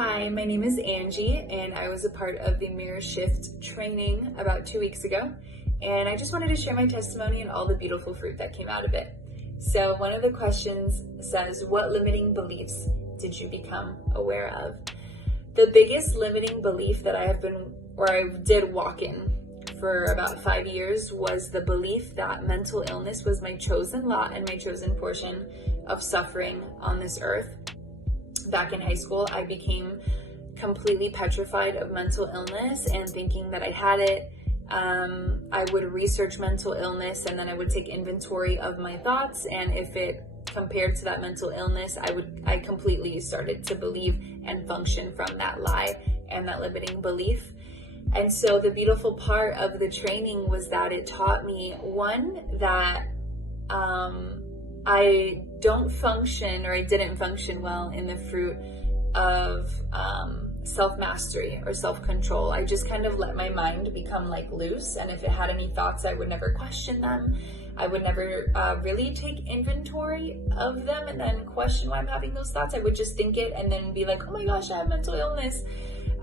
Hi, my name is Angie, and I was a part of the Mirror Shift training about 2 weeks ago. And I just wanted to share my testimony and all the beautiful fruit that came out of it. So one of the questions says, what limiting beliefs did you become aware of? The biggest limiting belief that I did walk in for about 5 years was the belief that mental illness was my chosen lot and my chosen portion of suffering on this earth. Back in high school, I became completely petrified of mental illness and thinking that I had it. I would research mental illness and then I would take inventory of my thoughts, and if it compared to that mental illness, I completely started to believe and function from that lie and that limiting belief. And so the beautiful part of the training was that it taught me, one, that I didn't function well in the fruit of self-mastery or self-control. I just kind of let my mind become like loose, and if it had any thoughts, I would never question them. I would never really take inventory of them and then question why I'm having those thoughts. I would just think it and then be like, oh my gosh, I have mental illness.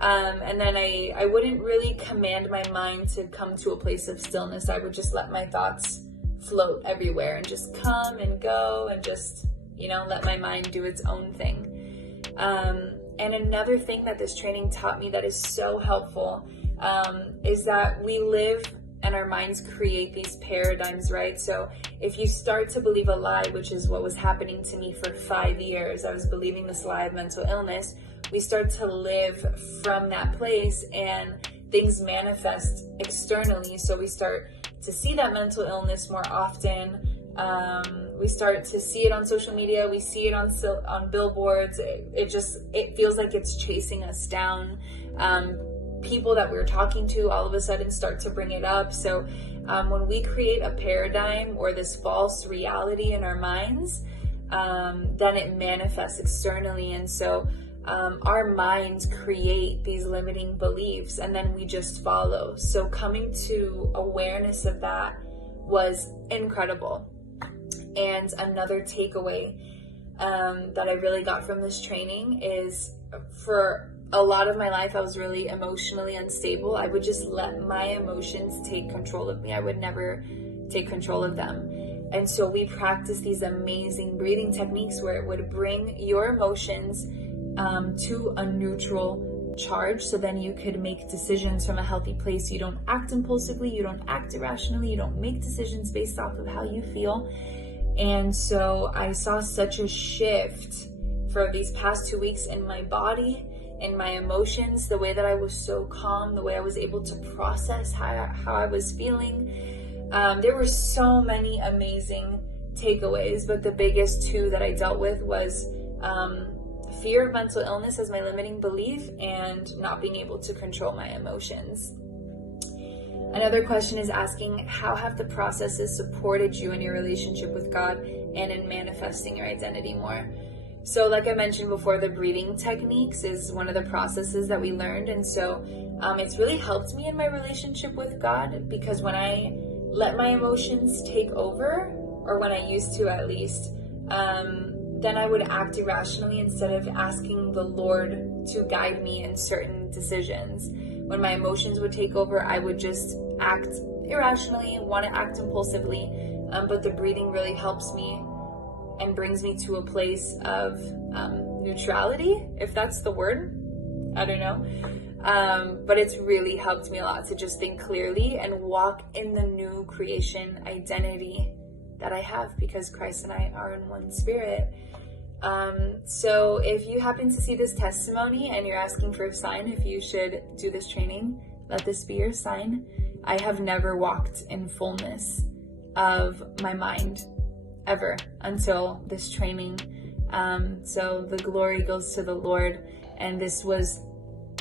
And then I wouldn't really command my mind to come to a place of stillness. I would just let my thoughts float everywhere and just come and go and just, let my mind do its own thing. And another thing that this training taught me that is so helpful is that we live and our minds create these paradigms, right? So if you start to believe a lie, which is what was happening to me for 5 years, I was believing this lie of mental illness, we start to live from that place and things manifest externally. So we start to see that mental illness more often. We start to see it on social media. We see it on billboards. It feels like it's chasing us down. People that we're talking to all of a sudden start to bring it up. So when we create a paradigm or this false reality in our minds, then it manifests externally. And so our minds create these limiting beliefs and then we just follow. So coming to awareness of that was incredible. And another takeaway that I really got from this training is, for a lot of my life, I was really emotionally unstable. I would just let my emotions take control of me. I would never take control of them. And so we practiced these amazing breathing techniques where it would bring your emotions to a neutral charge, so then you could make decisions from a healthy place. You don't act impulsively, you don't act irrationally, you don't make decisions based off of how you feel. And so I saw such a shift for these past 2 weeks in my body, in my emotions, the way that I was so calm, the way I was able to process how I was feeling. There were so many amazing takeaways, but the biggest two that I dealt with was fear of mental illness as my limiting belief and not being able to control my emotions. Another question is asking, how have the processes supported you in your relationship with God and in manifesting your identity more? So like I mentioned before, the breathing techniques is one of the processes that we learned. And so it's really helped me in my relationship with God, because when I let my emotions take over, or when I used to at least, then I would act irrationally instead of asking the Lord to guide me in certain decisions. When my emotions would take over, I would just act irrationally, want to act impulsively, but the breathing really helps me and brings me to a place of neutrality, if that's the word. I don't know. But it's really helped me a lot to just think clearly and walk in the new creation identity that I have, because Christ and I are in one spirit. So if you happen to see this testimony and you're asking for a sign if you should do this training, let this be your sign. I have never walked in fullness of my mind ever until this training. So the glory goes to the Lord, and this was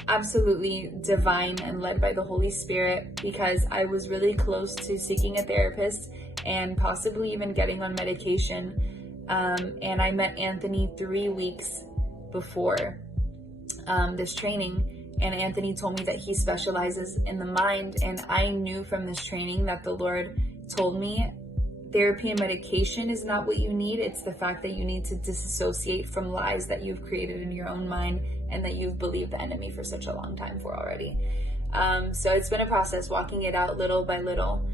absolutely divine and led by the Holy Spirit, because I was really close to seeking a therapist and possibly even getting on medication. And I met Anthony 3 weeks before this training, and Anthony told me that he specializes in the mind, and I knew from this training that the Lord told me therapy and medication is not what you need. It's the fact that you need to disassociate from lies that you've created in your own mind and that you've believed the enemy for such a long time for already. So it's been a process, walking it out little by little.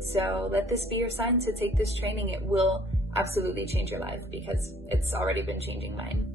So let this be your sign to take this training. It will absolutely change your life because it's already been changing mine.